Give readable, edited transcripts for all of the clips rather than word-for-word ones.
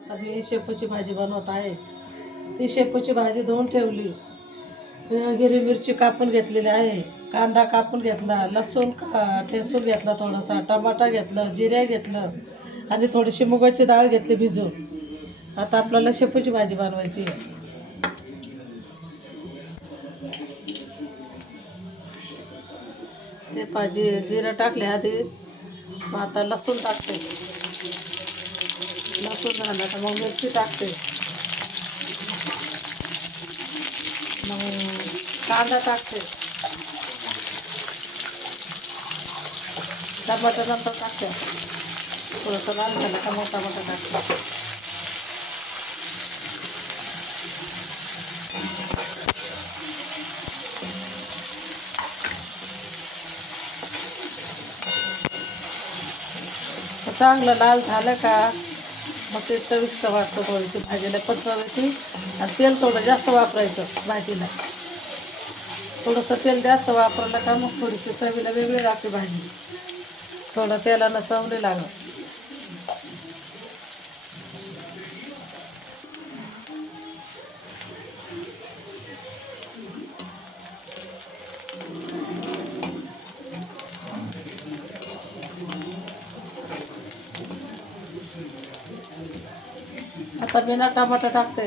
आता मी शेपूची भाजी बनवत आहे. ती शेपूची भाजी धुवून ठेवली. हिरवी मिरची कापून घेतलेली आहे, कांदा कापून घेतला, लसूण ठेचून घेतला, थोडासा टमाटा घेतलं, जिरे घेतलं आणि थोडीशी मुगाची डाळ घेतली भिजून. आता आपल्याला शेपूची भाजी बनवायची आहे. ते भाजी जिरं टाकले आधी. मग आता लसूण टाकते. लसूण झालं तर मग मिरची टाकते. मग कांदा टाकते. टमाटर नंतर टाकते. थोडंसं लाल झालं का मग टमाटर टाकते. चांगलं लाल झालं का मग ते चविष्ट वाटतं. थोडीशी भाजीला पण चव येते आणि तेल थोडं जास्त वापरायचं भाजीला. थोडंसं तेल जास्त वापरलं का मग थोडीशी चवीला वेगळी लागते भाजी. थोडं तेलानं चव नाही लागत. आता मी टमाटर टाकते.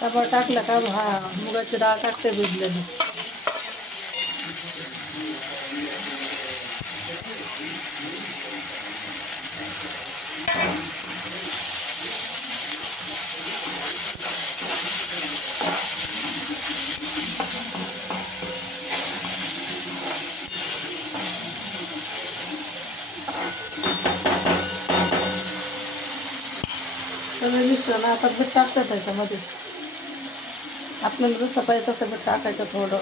टमाटर टाकलं का मुगाची डाळ टाकते भिजलेली. सगळं मिश्रण आता मीठ टाकतं त्याच्यामध्ये. आपल्याला जसं पाहिजे तसं मीठ टाकायचं थोडं.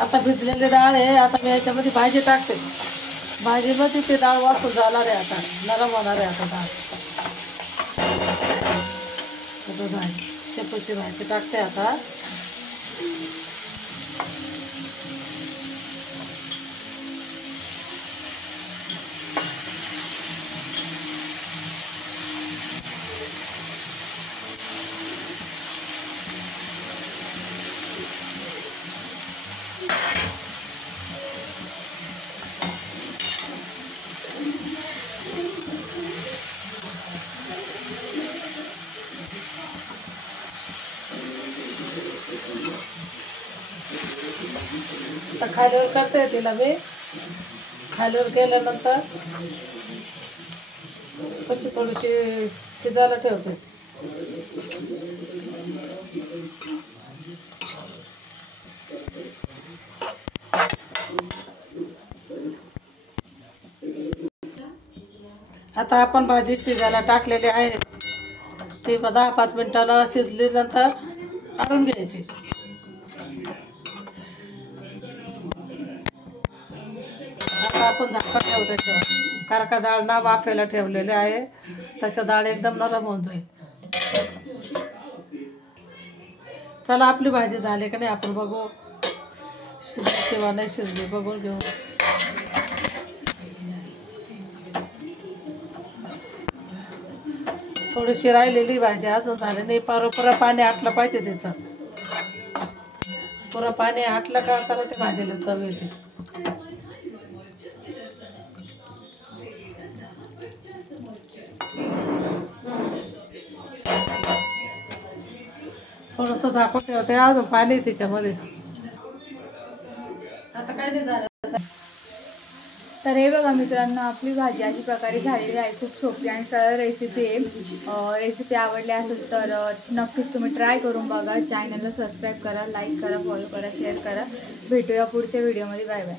आता भिजलेली डाळ आहे. आता मी याच्यामध्ये भाजी टाकते. भाजीमध्ये ती डाळ वाफून जाणार आहे. आता नरम होणार आहे. आता डाळ शेपूची भाजी टाकते आता. आता खालीवर करते तिला मी. खालीवर केल्यानंतर कशी थोडीशी शिजायला ठेवते. आता आपण भाजी शिजायला टाकलेली आहे. ती 10-5 मिनिटाला शिजल्यानंतर काढून घ्यायची. आता आपण झाकण ठेवू त्याच्यावर. कारण का डाळ ना वाफायला ठेवलेली आहे. त्याच्या डाळ एकदम नरम होऊन जाईल. चला आपली भाजी झाली का नाही आपण बघू. शिजली किंवा नाही शिजली बघून घेऊ. थोडीशी राहिलेली भाजी अजून झाली नाही. पुरं पाणी आटलं पाहिजे त्याचं. पुरं पाणी आटलं का त्याला ते भाजीला चव येते. थोडंसं झाकून ठेवते, अजून पाणी आहे त्याच्यामध्ये. आता काय नाही झालं. तर हे बघा मित्रांनो, आपली भाजी अशा प्रकारे झालेली आहे. खूप सोपी आणि सरळ रेसिपी आहे. रेसिपी आवडली असेल तर नक्कीच तुम्ही ट्राय करून बघा. चॅनलला सबस्क्राईब करा, लाईक करा, फॉलो करा, शेअर करा. भेटूया पुढच्या व्हिडिओमध्ये. Bye bye.